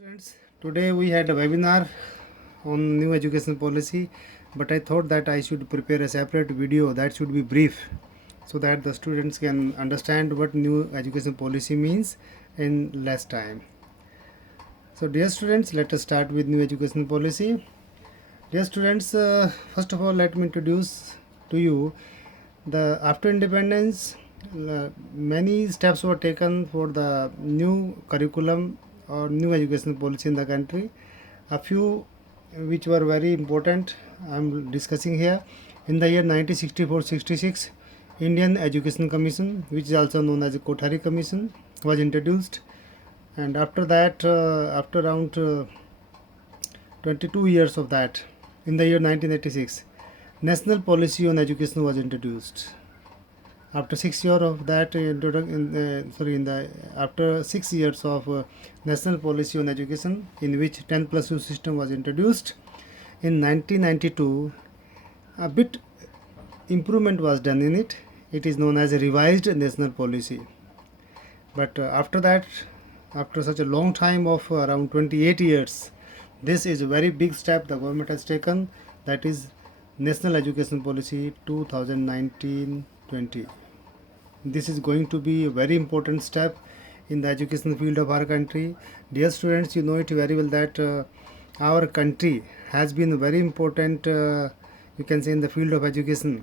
Students, today we had a webinar on new education policy, but I thought that I should prepare a separate video that should be brief so that the students can understand what new education policy means in less time. So dear students, let us start with new education policy. Dear students, first of all let me introduce to you the after independence many steps were taken for the new curriculum or new education policy in the country. A few which were very important I am discussing here. In the year 1964-66, Indian Education Commission, which is also known as the Kothari Commission, was introduced, and after that, after around 22 years of that, in the year 1986, National Policy on Education was introduced. After 6 years of that, after 6 years of National Policy on Education, in which 10 plus 2 system was introduced, in 1992, a bit improvement was done in it. It is known as a revised national policy. But after that, after such a long time of around 28 years, this is a very big step the government has taken, that is National Education Policy 2019-20. This is going to be a very important step in the education field of our country. Dear students, you know it very well that our country has been very important, you can say, in the field of education.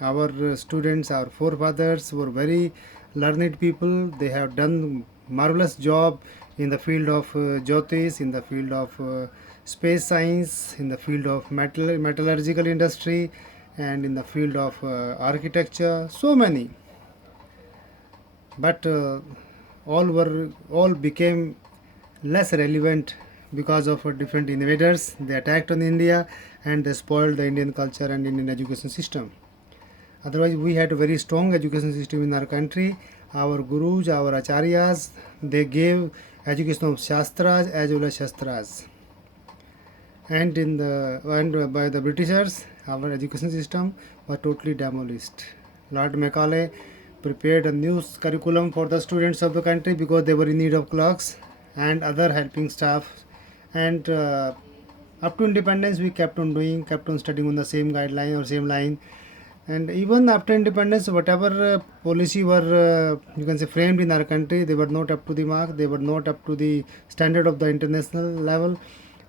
Our students, our forefathers were very learned people. They have done marvelous job in the field of Jyotish, in the field of space science, in the field of metallurgical industry, and in the field of architecture, so many. But all became less relevant because of different invaders. They attacked on India and they spoiled the Indian culture and Indian education system. Otherwise, we had a very strong education system in our country. Our gurus, our acharyas, they gave education of shastras as well as shastras. And by the Britishers, our education system was totally demolished. Lord Macaulay prepared a new curriculum for the students of the country because they were in need of clerks and other helping staff. And up to independence, we kept on studying on the same guideline or same line. And even after independence, whatever policy were you can say framed in our country, they were not up to the mark. They were not up to the standard of the international level.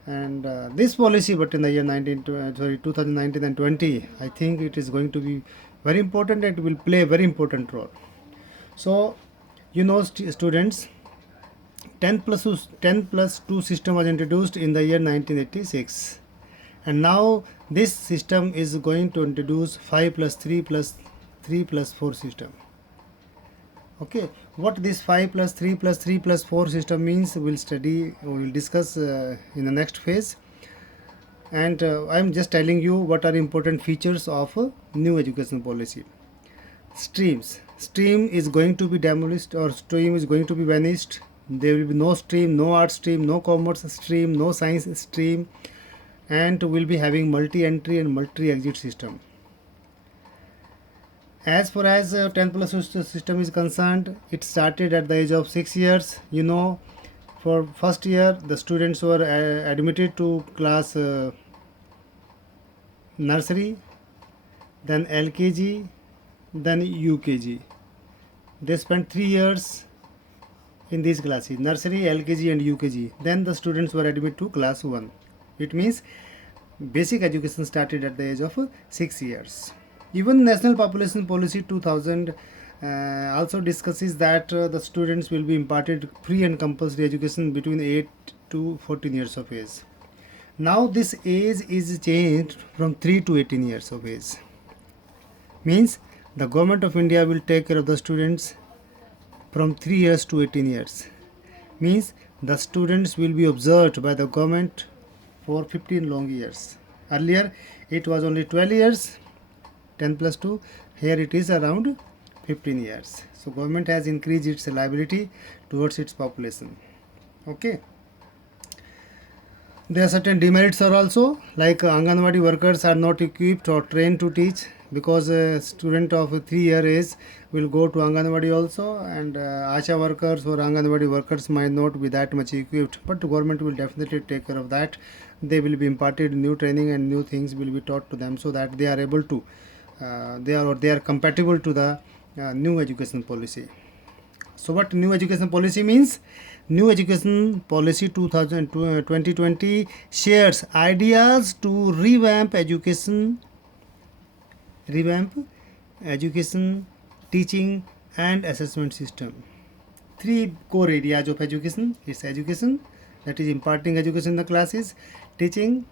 And this policy, but in the year 2019 and 20, I think it is going to be very important. It will play a very important role. So, you know, students, 10 plus 2 system was introduced in the year 1986, and now this system is going to introduce 5 plus 3 plus 3 plus 4 system. Okay, what this 5 plus 3 plus 3 plus 4 system means, we'll discuss in the next phase. And I'm just telling you what are important features of new education policy. Stream is going to be demolished, or stream is going to be vanished. There will be no stream, no art stream, no commerce stream, no science stream, and we'll be having multi-entry and multi-exit system. As far as 10 plus system is concerned, it started at the age of 6 years. You know, for first year the students were admitted to class nursery, then LKG, then UKG. They spent 3 years in these classes, nursery, LKG and UKG. Then the students were admitted to class 1. It means basic education started at the age of 6 years. Even National Population Policy 2000 also discusses that the students will be imparted free and compulsory education between 8 to 14 years of age. Now this age is changed from 3 to 18 years of age. Means the government of India will take care of the students from 3 years to 18 years. Means the students will be observed by the government for 15 long years. Earlier it was only 12 years, 10 plus 2. Here it is around 15 years. So government has increased its liability towards its population. Okay. There are certain demerits are also, like Anganwadi workers are not equipped or trained to teach, because a student of 3 year age will go to Anganwadi also, and Asha workers or Anganwadi workers might not be that much equipped, but the government will definitely take care of that. They will be imparted new training and new things will be taught to them so that they are able to they are compatible to the new education policy. So what new education policy means? New education policy 2020 shares ideas to revamp education, teaching and assessment system. Three core areas of education is education, that is imparting education in the classes, teaching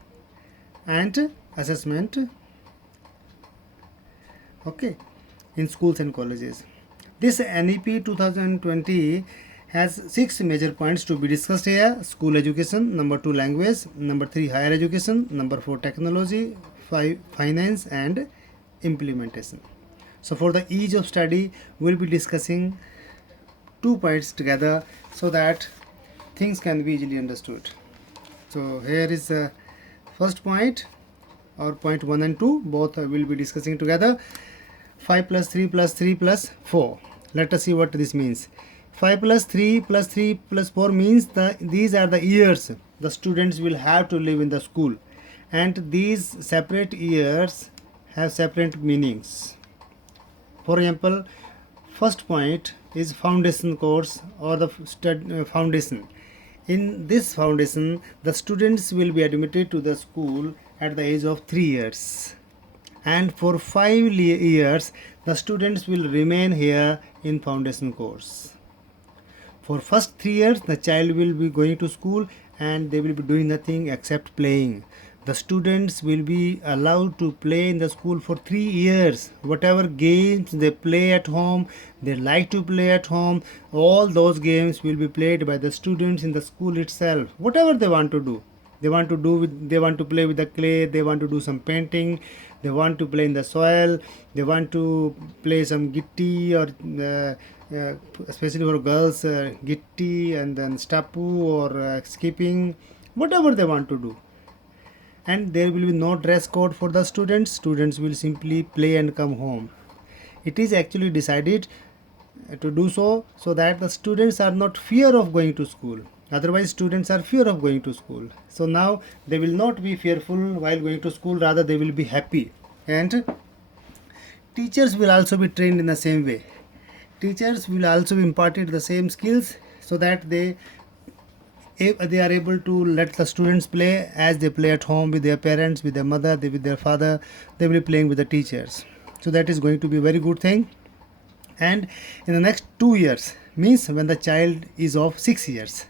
and assessment, okay, in schools and colleges. This NEP 2020 has 6 major points to be discussed here: school education, number 2 language, number 3 higher education, number 4 technology, 5 finance and implementation. So for the ease of study, we'll be discussing 2 points together so that things can be easily understood. So here is the first point, or point 1 and 2, both will be discussing together. 5 plus 3 plus 3 plus 4. Let us see what this means. 5 plus 3 plus 3 plus 4 means these are the years the students will have to live in the school, and these separate years have separate meanings. For example, first point is foundation course or the foundation. In this foundation, the students will be admitted to the school at the age of 3 years, and for 5 years the students will remain here in foundation course. For first 3 years the child will be going to school and they will be doing nothing except playing. The students will be allowed to play in the school for 3 years. Whatever games they play at home, they like to play at home, all those games will be played by the students in the school itself. Whatever they want to do, they want to play with the clay, they want to do some painting, they want to play in the soil, they want to play some gitti, or especially for girls, gitti and then stapu or skipping, whatever they want to do. And there will be no dress code for the students will simply play and come home. It is actually decided to do so that the students are not fear of going to school. Otherwise students are fear of going to school. So now they will not be fearful while going to school, rather they will be happy. And teachers will also be trained in the same way. Teachers will also be imparted the same skills so that they are able to let the students play as they play at home with their parents, with their mother, with their father. They will be playing with the teachers. So that is going to be a very good thing. And in the next 2 years, means when the child is of 6 years,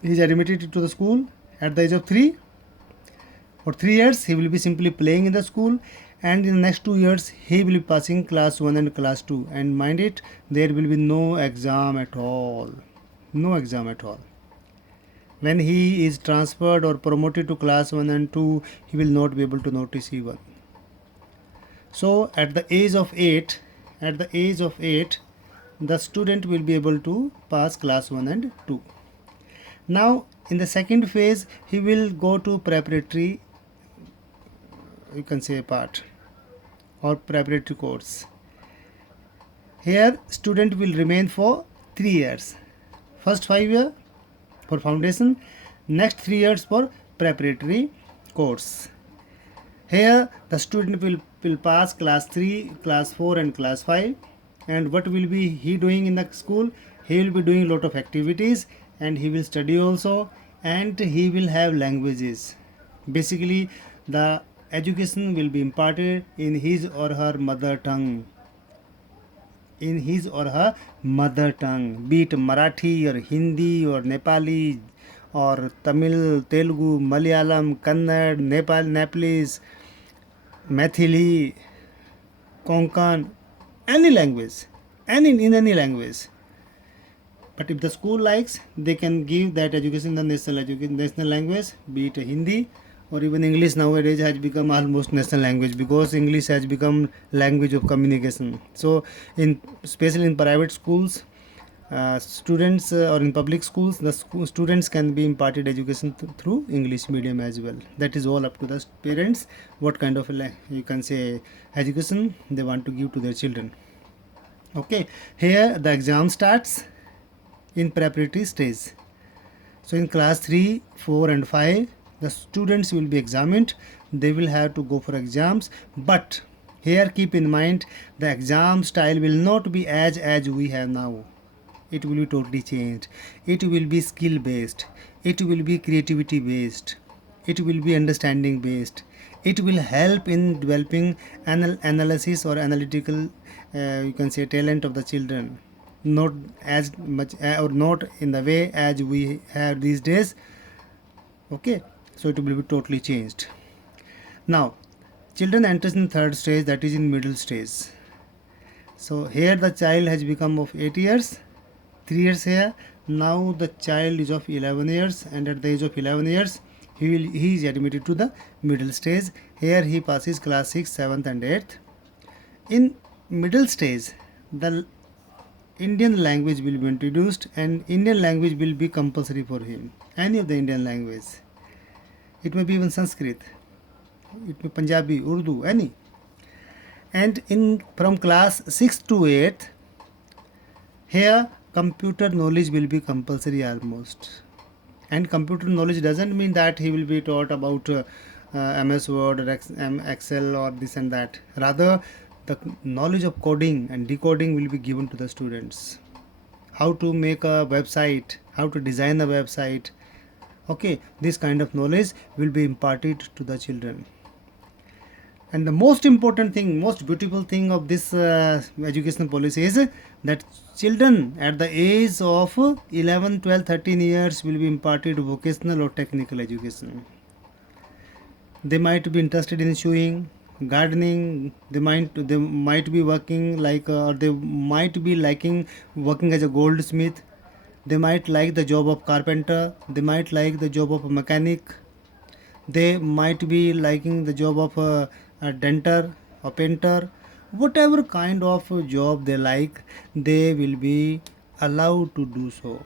he is admitted to the school at the age of 3. For 3 years he will be simply playing in the school, and in the next 2 years he will be passing class 1 and class 2. And mind it, there will be no exam at all. No exam at all. When he is transferred or promoted to class 1 and 2, he will not be able to notice even. So at the age of 8, the student will be able to pass class 1 and 2. Now in the second phase, he will go to preparatory, you can say, part or preparatory course. Here student will remain for 3 years. First 5 years for foundation, next 3 years for preparatory course. Here the student will pass class 3, class 4 and class 5. And what will be he doing in the school? He will be doing a lot of activities, and he will study also, and he will have languages. Basically the education will be imparted in his or her mother tongue. In his or her mother tongue, be it Marathi or Hindi or Nepali or Tamil, Telugu, Malayalam, Kannada, Nepalese, Maithili, Konkan, any language, in any language. But if the school likes, they can give that education in the national language, be it Hindi or even English. Nowadays has become almost national language, because English has become language of communication. So especially in private schools, students or in public schools, the students can be imparted education through English medium as well. That is all up to the parents, what kind of you can say education they want to give to their children. Okay, here the exam starts in preparatory stage. So in class 3, 4 and 5, the students will be examined. They will have to go for exams. But here keep in mind, the exam style will not be as we have now. It will be totally changed. It will be skill based. It will be creativity based. It will be understanding based. It will help in developing analysis or analytical, you can say, talent of the children. Not as much or not in the way as we have these days. Okay, so it will be totally changed. Now, children enters in third stage, that is in middle stage. So here the child has become of 8 years, 3 years here. Now the child is of 11 years, and at the age of 11 years he is admitted to the middle stage. Here he passes class 6, 7th and 8th. In middle stage, the Indian language will be introduced, and Indian language will be compulsory for him. Any of the Indian language. It may be even Sanskrit, it may Punjabi, Urdu, any. And in from class 6 to 8th, here computer knowledge will be compulsory almost. And computer knowledge doesn't mean that he will be taught about MS Word or Excel or this and that. Rather, the knowledge of coding and decoding will be given to the students. How to make a website, how to design a website. Okay, this kind of knowledge will be imparted to the children. And the most important thing, most beautiful thing of this educational policy is that children at the age of 11, 12, 13 years will be imparted vocational or technical education. They might be interested in sewing, gardening. They might be working like or they might be liking working as a goldsmith. They might like the job of carpenter. They might like the job of a mechanic. They might be liking the job of a denter, a painter. Whatever kind of job they like, they will be allowed to do so.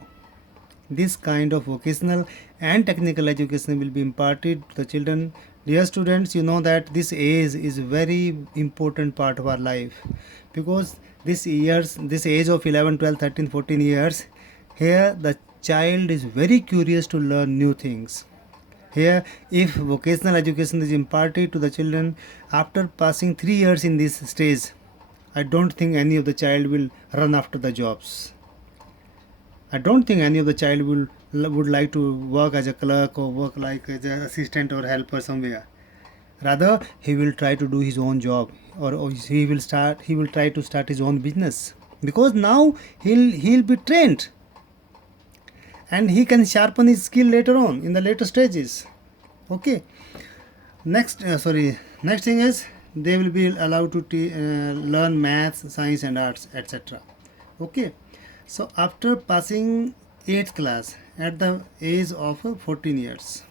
This kind of vocational and technical education will be imparted to the children. Dear students, you know that this age is very important part of our life, because this age of 11, 12, 13, 14 years, here the child is very curious to learn new things. Here, if vocational education is imparted to the children after passing 3 years in this stage, I don't think any of the child will run after the jobs. I don't think any of the child would like to work as a clerk or work like as an assistant or helper somewhere. Rather, he will try to do his own job, or he will try to start his own business, because now he'll be trained and he can sharpen his skill later on in the later stages. Okay. Next thing is they will be allowed to learn maths, science and arts, etc. Okay. So after passing 8th class at the age of 14 years,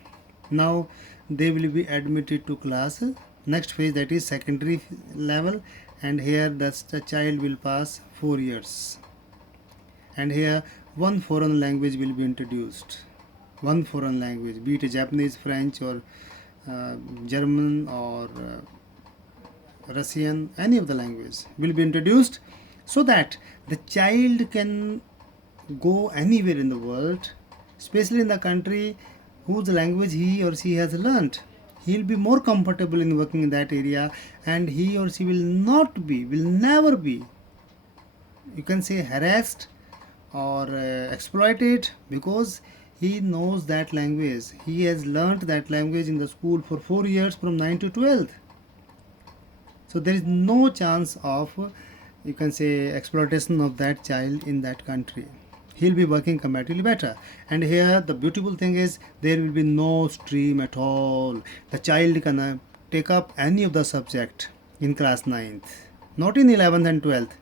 now they will be admitted to class next phase, that is secondary level, and here the child will pass 4 years, and here one foreign language will be introduced. One foreign language, be it Japanese, French or German or Russian, any of the language will be introduced, so that the child can go anywhere in the world, especially in the country whose language he or she has learnt. He will be more comfortable in working in that area, and he or she will never be, you can say, harassed or exploited, because he knows that language. He has learnt that language in the school for 4 years from 9 to 12th. So there is no chance of, you can say, exploitation of that child in that country. He'll be working comparatively better. And here the beautiful thing is there will be no stream at all. The child can take up any of the subject in class 9th, not in 11th and 12th.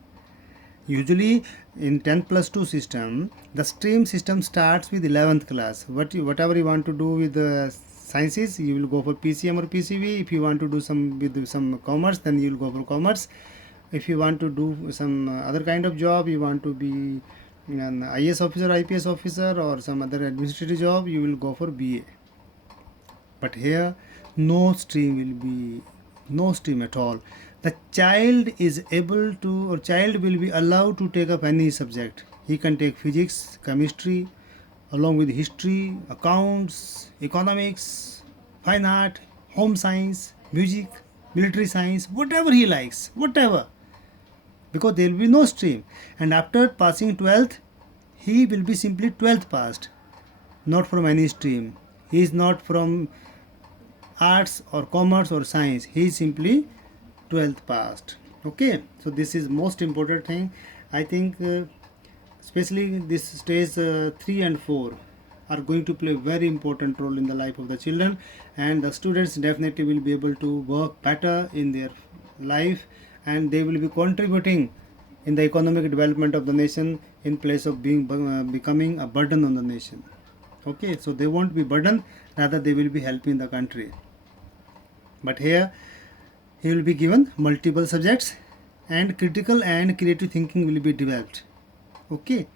Usually in 10 plus 2 system, the stream system starts with 11th class. Whatever you want to do with the sciences, you will go for PCM or PCB. If you want to do some commerce, then you will go for commerce. If you want to do some other kind of job, you want to be an IAS officer, IPS officer, or some other administrative job, you will go for BA. But here, no stream will be, no stream at all. The child is able to, or child will be allowed to take up any subject. He can take physics, chemistry, along with history, accounts, economics, fine art, home science, music, military science, whatever he likes, whatever, because there will be no stream. And after passing 12th, he will be simply 12th passed, not from any stream. He is not from arts or commerce or science, he is simply 12th passed. Okay, so this is most important thing. I think especially this stage 3 and 4 are going to play a very important role in the life of the children, and the students definitely will be able to work better in their life, and they will be contributing in the economic development of the nation in place of being becoming a burden on the nation. Okay, so they won't be burden, rather they will be helping the country. But here he will be given multiple subjects, and critical and creative thinking will be developed. Okay,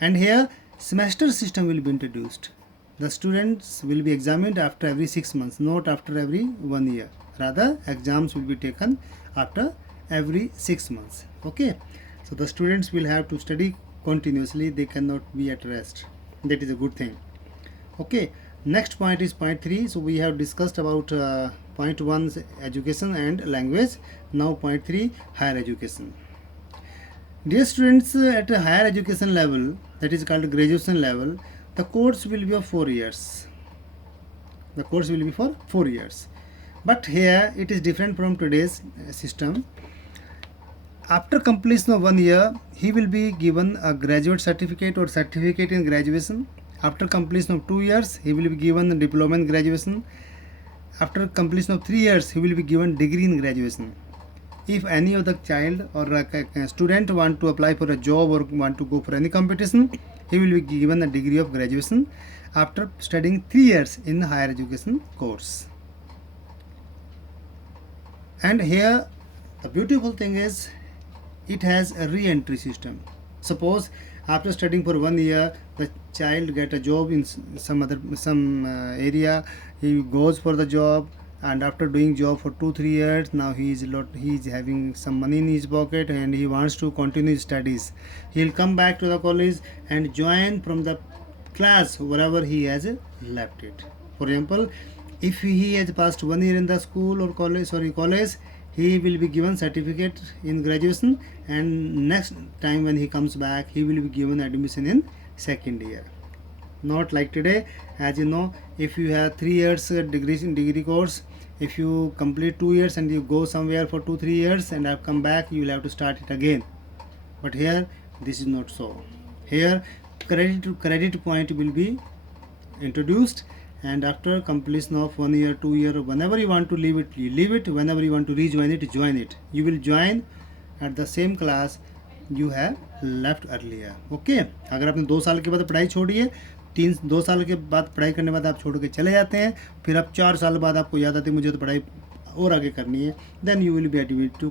and here semester system will be introduced. The students will be examined after every 6 months, not after every 1 year. Rather, exams will be taken after every 6 months. Okay, so the students will have to study continuously, they cannot be at rest. That is a good thing. Okay, next point is point 3. So we have discussed about point 1 education and language. Now point 3, higher education. Dear students, at a higher education level, that is called graduation level, the course will be of 4 years. The course will be for 4 years. But here it is different from today's system. After completion of 1 year, he will be given a graduate certificate or certificate in graduation. After completion of 2 years, he will be given a diploma in graduation. After completion of 3 years, he will be given degree in graduation. If any of the child or a student want to apply for a job or want to go for any competition, he will be given a degree of graduation after studying 3 years in the higher education course. And here the beautiful thing is it has a re-entry system. Suppose after studying for 1 year, the child get a job in some area, he goes for the job, and after doing job for 2-3 years, now he is having some money in his pocket and he wants to continue his studies. He will come back to the college and join from the class wherever he has left it. For example, if he has passed 1 year in the school or college, he will be given certificate in graduation, and next time when he comes back, he will be given admission in second year. Not like today, as you know, if you have 3 years degree course, if you complete 2 years and you go somewhere for 2-3 years and have come back, you will have to start it again. But here this is not so. Here credit point will be introduced, and after completion of 1 year, 2 year, whenever you want to leave it, you leave it. Whenever you want to rejoin it, join it. You will join at the same class you have left earlier. Okay, अगर आपने 2 साल के बाद पढ़ाई छोड़ी है, 2 साल के बाद पढ़ाई करने बाद आप छोड़ के चले जाते हैं, फिर आप 4 साल बाद आपको याद आती है मुझे तो पढ़ाई और आगे करनी है, then you will be admitted to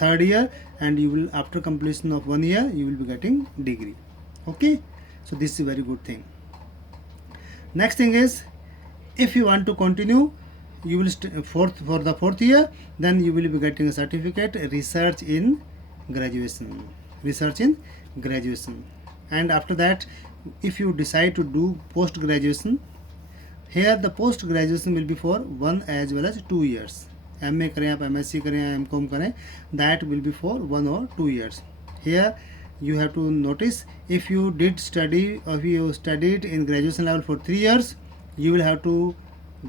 third year, and you will, after completion of 1 year, you will be getting degree. Okay, so this is a very good thing. Next thing is, if you want to continue, you will for the 4th year, then you will be getting a certificate, research in graduation. And after that, if you decide to do post graduation, here the post graduation will be for 1 as well as 2 years. MA करें आप, MSc करें, MCom करें, that will be for 1 or 2 years. Here you have to notice, if you did study, or if you studied in graduation level for 3 years, you will have to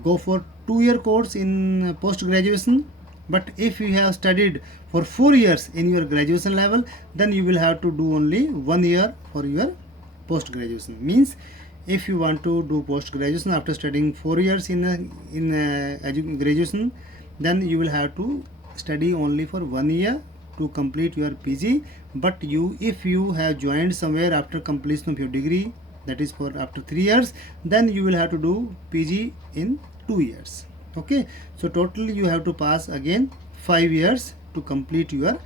go for 2-year course in post graduation. But if you have studied for 4 years in your graduation level, then you will have to do only 1 year for your post graduation. Means if you want to do post graduation after studying 4 years in graduation, then you will have to study only for 1 year to complete your PG. But if you have joined somewhere after completion of your degree, that is for after 3 years, then you will have to do PG in 2 years. Okay, so totally you have to pass again 5 years to complete your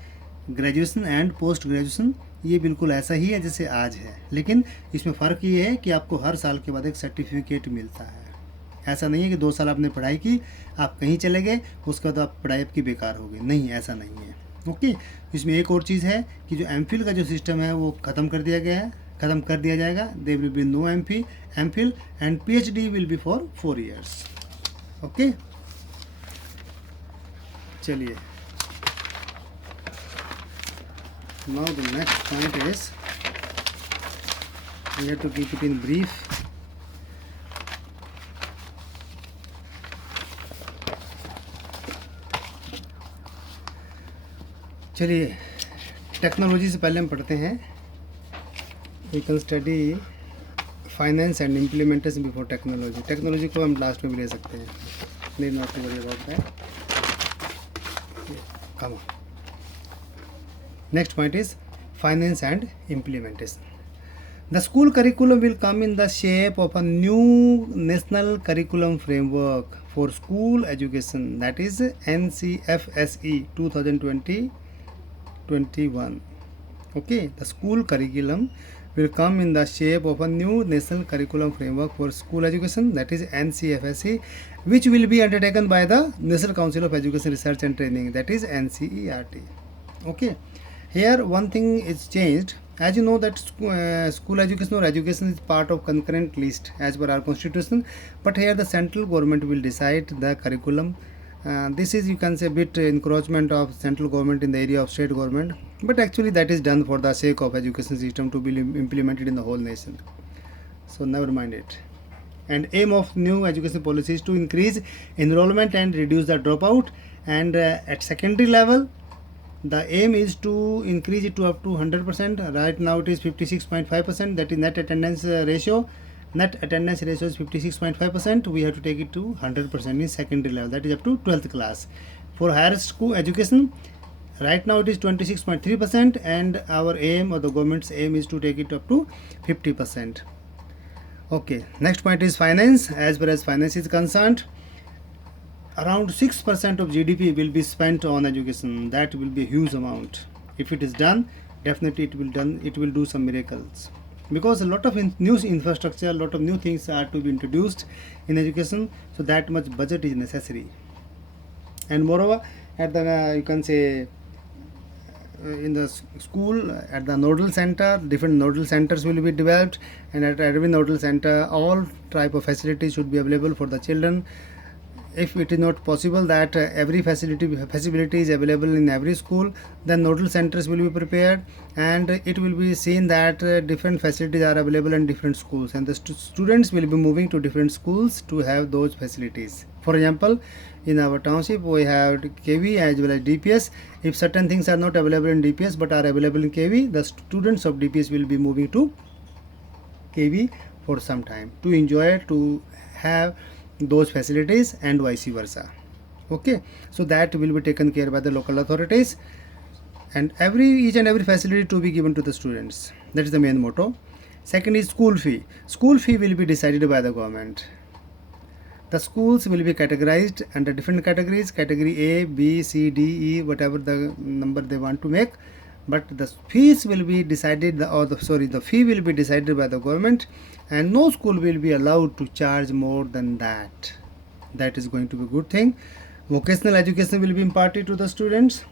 graduation and post graduation ये बिल्कुल ऐसा ही है जैसे आज है, लेकिन इसमें फ़र्क ये है कि आपको हर साल के बाद एक सर्टिफिकेट मिलता है। ऐसा नहीं है कि 2 साल आपने पढ़ाई की, आप कहीं चले गए, उसके बाद आप पढ़ाई आपकी बेकार हो गई। नहीं, ऐसा नहीं है। ओके, इसमें एक और चीज़ है कि जो एमफिल का जो सिस्टम है वो ख़त्म कर दिया गया है, ख़त्म कर दिया जाएगा। They will be no MPhil and PhD will be for 4 years. Okay, चलिए, now the next point is we have to keep it in brief. चलिए, टेक्नोलॉजी से पहले हम पढ़ते हैं। We can study finance and implementation before technology. Technology को हम last में भी ले सकते हैं, नहीं not to worry about that. Come on, next point is finance and implementation. The school curriculum will come in the shape of a new national curriculum framework for school education, that is NCFSE 2020-21. Okay, the school curriculum will come in the shape of a new national curriculum framework for school education, that is NCFSE, which will be undertaken by the National Council of Education Research and Training, that is NCERT. Okay, here one thing is changed. As you know that school education or education is part of concurrent list as per our constitution, but here the central government will decide the curriculum. This is, you can say, a bit encroachment of central government in the area of state government, but actually that is done for the sake of education system to be implemented in the whole nation. So never mind it. And aim of new education policy is to increase enrollment and reduce the dropout, and at secondary level the aim is to increase it to up to 100%. Right now it is 56.5%, that is net attendance ratio. Net attendance ratio is 56.5%. We have to take it to 100% in secondary level, that is up to 12th class. For higher school education, right now it is 26.3%, and our aim, or the government's aim, is to take it up to 50%. Okay, next point is finance. As far as finance is concerned, around 6% of GDP will be spent on education. That will be a huge amount. If it is done, definitely it will do some miracles, because a lot of new infrastructure, a lot of new things are to be introduced in education, so that much budget is necessary. And moreover, at the you can say in the school, at the nodal center, different nodal centers will be developed, and at every nodal center all type of facilities should be available for the children. If it is not possible that every facility is available in every school, then nodal centers will be prepared, and it will be seen that different facilities are available in different schools, and the students will be moving to different schools to have those facilities. For example, in our township we have KV as well as DPS. If certain things are not available in DPS but are available in KV, the students of DPS will be moving to KV for some time to enjoy, to have those facilities, and vice versa. Okay, so that will be taken care by the local authorities, and each and every facility to be given to the students. That is the main motto. Second is school fee. School fee will be decided by the government. The schools will be categorized under different categories, category A, B, C, D, E, whatever the number they want to make, but the fees will be decided, the fee will be decided by the government, and no school will be allowed to charge more than that. That is going to be a good thing. Vocational education will be imparted to the students.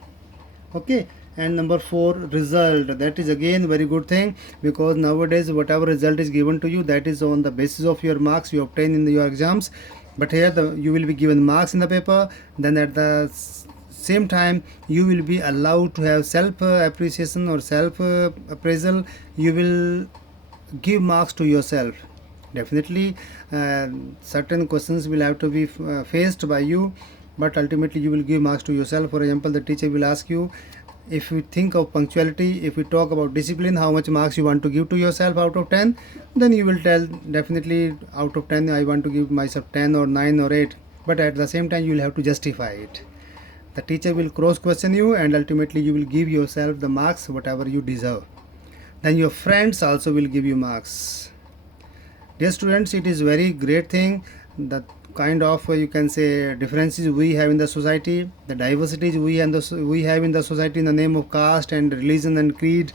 Okay, and number 4, result. That is again very good thing, because nowadays whatever result is given to you, that is on the basis of your marks you obtain in your exams, but here you will be given marks in the paper. Then at the same time you will be allowed to have self appreciation or self appraisal. You will give marks to yourself. Definitely certain questions will have to be faced by you, but ultimately you will give marks to yourself. For example, the teacher will ask you, if you think of punctuality, if we talk about discipline, how much marks you want to give to yourself out of 10, then you will tell definitely out of 10 I want to give myself 10 or 9 or 8, but at the same time you will have to justify it. The teacher will cross question you, and ultimately you will give yourself the marks whatever you deserve. Then your friends also will give you marks. Dear students, it is very great thing, the kind of you can say differences we have in the society, the diversities we have in the society in the name of caste and religion and creed.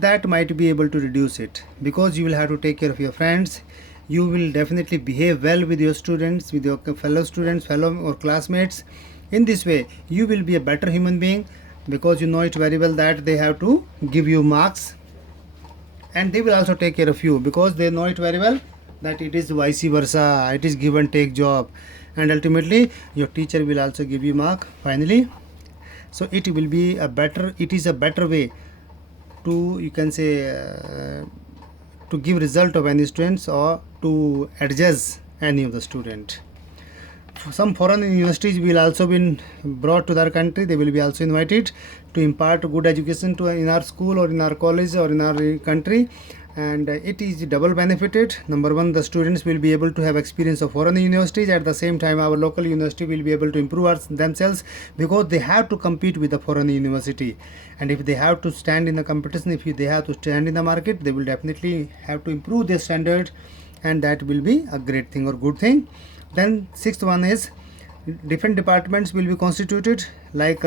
that might be able to reduce it, because you will have to take care of your friends. You will definitely behave well with your students, with your fellow students, fellow or classmates. In this way you will be a better human being, because you know it very well that they have to give you marks, and they will also take care of you, because they know it very well that it is vice versa, it is give and take job, and ultimately your teacher will also give you mark finally. So it will be a better, it is a better way to, you can say, to give result of any students or to adjust any of the student. Some foreign universities will also be brought to their country. They will be also invited to impart good education to in our school or in our college or in our country, and it is double benefited. Number one, the students will be able to have experience of foreign universities. At the same time, our local university will be able to improve themselves, because they have to compete with the foreign university, and if they have to stand in the competition, if they have to stand in the market, they will definitely have to improve their standard, and that will be a great thing or good thing. Then sixth one is different departments will be constituted, like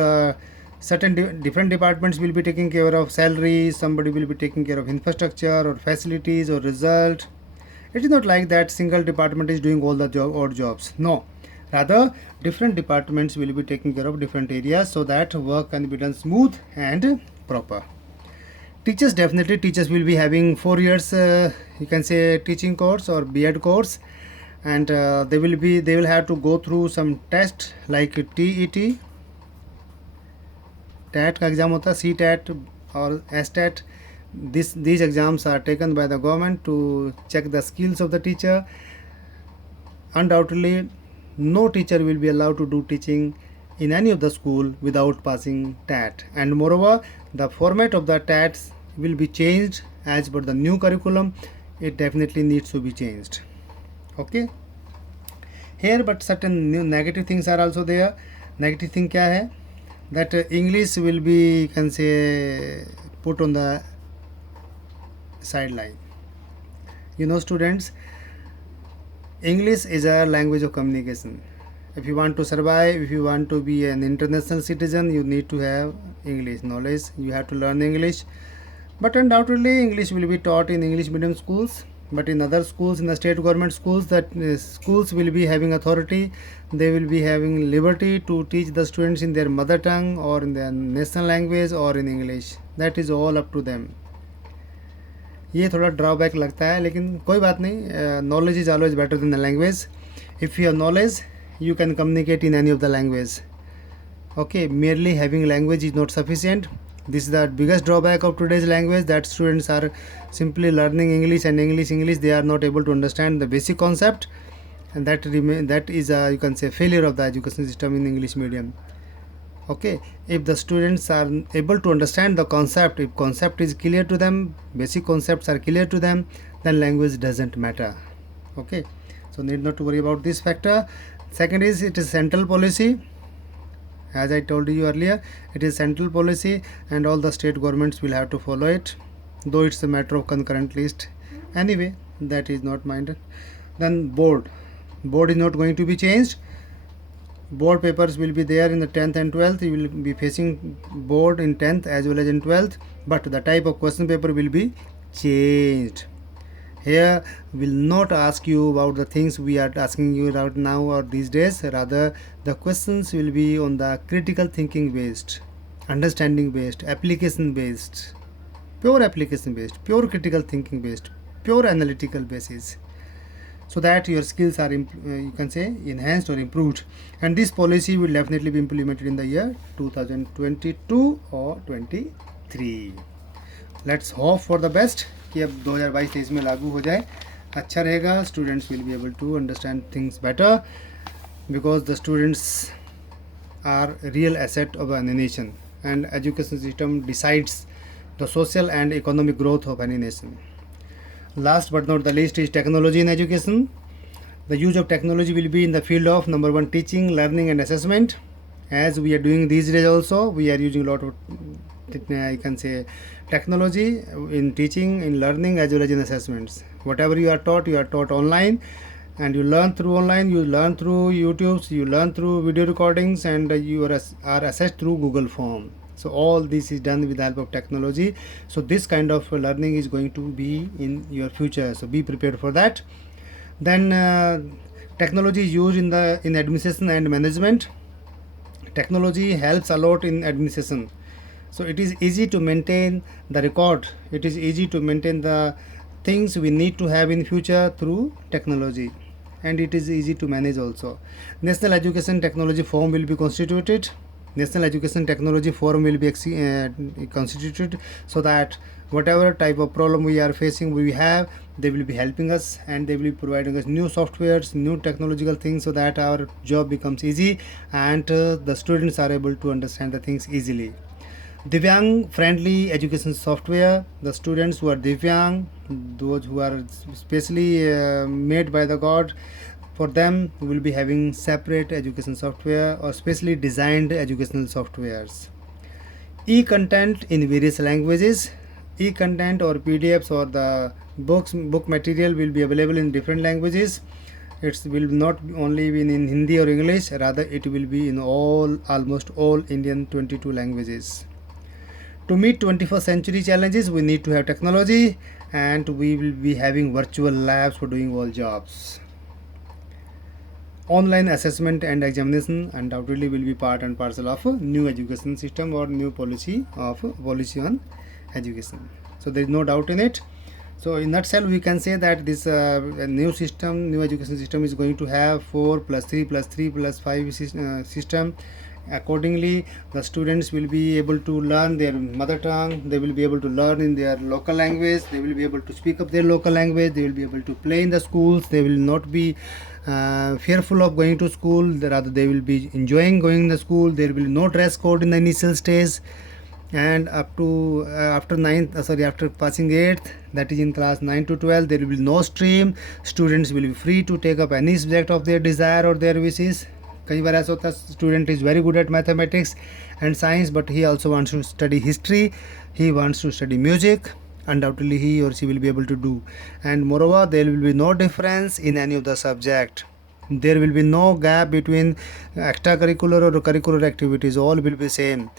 certain different departments will be taking care of salaries, somebody will be taking care of infrastructure or facilities or result. It is not like that single department is doing all the odd jobs. No, rather different departments will be taking care of different areas, so that work can be done smooth and proper. Teachers, definitely teachers will be having 4 years, you can say, teaching course or B.Ed course, and they will have to go through some test like TET, TAT का exam होता है, CTAT और STAT. These exams are taken by the government to check the skills of the teacher. Undoubtedly, no teacher will be allowed to do teaching in any of the school without passing TAT, and moreover the format of the TATs will be changed as per the new curriculum. It definitely needs to be changed. Okay, here but certain new negative things are also there. Negative thing क्या है, that English will be, you can say, put on the sideline. You know students, English is a language of communication. If you want to survive, if you want to be an international citizen, you need to have English knowledge, you have to learn English. But undoubtedly English will be taught in English medium schools, but in other schools, in the state government schools, that schools will be having authority, they will be having liberty to teach the students in their mother tongue or in their national language or in English. That is all up to them. ये थोड़ा drawback लगता है, लेकिन कोई बात नहीं. Knowledge is always better than the language. If you have knowledge, you can communicate in any of the language. Okay, merely having language is not sufficient. This is the biggest drawback of today's language, that students are simply learning English and English. They are not able to understand the basic concept, and that is a, you can say, failure of the education system in English medium. Okay, if the students are able to understand the concept, if concept is clear to them, basic concepts are clear to them, then language doesn't matter. Okay, so need not to worry about this factor. Second is, it is central policy. As I told you earlier, it is central policy and all the state governments will have to follow it, though it's a matter of concurrent list. Anyway, that is not minded. Then board is not going to be changed. Board papers will be there in the 10th and 12th. You will be facing board in 10th as well as in 12th, but the type of question paper will be changed. Here will not ask you about the things we are asking you right now or these days. Rather, the questions will be on the critical thinking based, understanding based, application based, pure application based, pure critical thinking based, pure analytical basis, so that your skills are you can say enhanced or improved. And this policy will definitely be implemented in the year 2022 or 23. Let's hope for the best कि अब 2022-23 में लागू हो जाए, अच्छा रहेगा. Students will be able to understand things better, because the students are real asset of any nation, and education system decides the social and economic growth of any nation. Last but not the least is technology in education. The use of technology will be in the field of, number one, teaching, learning and assessment. As we are doing these days also, we are using a lot of, you can say, technology in teaching, in learning as well as in assessments. Whatever you are taught online, and you learn through online, you learn through YouTube, you learn through video recordings, and you are assessed through Google Form. So all this is done with the help of technology. So this kind of learning is going to be in your future, so be prepared for that. Then technology is used in administration and management. Technology helps a lot in administration. So it is easy to maintain the record, it is easy to maintain the things we need to have in future through technology, and it is easy to manage also. National Education Technology Forum will be constituted. National Education Technology Forum will be constituted, so that whatever type of problem we are facing, we have, they will be helping us, and they will be providing us new softwares, new technological things, so that our job becomes easy, and the students are able to understand the things easily. Divyang friendly education software. The students who are Divyang, those who are specially made by the God, for them we will be having separate education software or specially designed educational softwares. E-content in various languages. E-content or PDFs or the book material will be available in different languages. It will not only be in Hindi or English, rather it will be in almost all Indian 22 languages. To meet 21st century challenges, we need to have technology, and we will be having virtual labs for doing all jobs. Online assessment and examination undoubtedly will be part and parcel of a new education system or new policy on education. So there is no doubt in it. So in nutshell, we can say that this new education system is going to have 4 plus 3 plus 3 plus 5 system. Accordingly, the students will be able to learn their mother tongue, they will be able to learn in their local language, they will be able to speak up their local language, they will be able to play in the schools, they will not be fearful of going to school, rather they will be enjoying going to school. There will be no dress code in the initial stage, and up to after passing 8th, that is in class 9 to 12, there will be no stream. Students will be free to take up any subject of their desire or their wishes. कई बार ऐसा होता है, student is very good at mathematics and science, but he also wants to study history, he wants to study music. Undoubtedly he or she will be able to do, and moreover there will be no difference in any of the subject. There will be no gap between extracurricular or curricular activities, all will be same.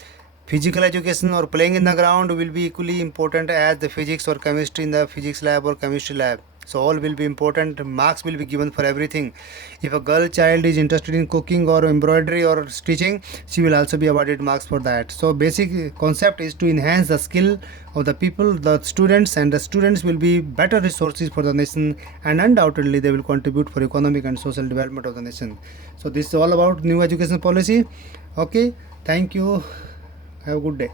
Physical education or playing in the ground will be equally important as the physics or chemistry in the physics lab or chemistry lab. So all will be important. Marks will be given for everything. If a girl child is interested in cooking or embroidery or stitching, she will also be awarded marks for that. So basic concept is to enhance the skill of the people, the students, and the students will be better resources for the nation, and undoubtedly they will contribute for economic and social development of the nation. So this is all about new education policy. Okay, thank you. Have a good day.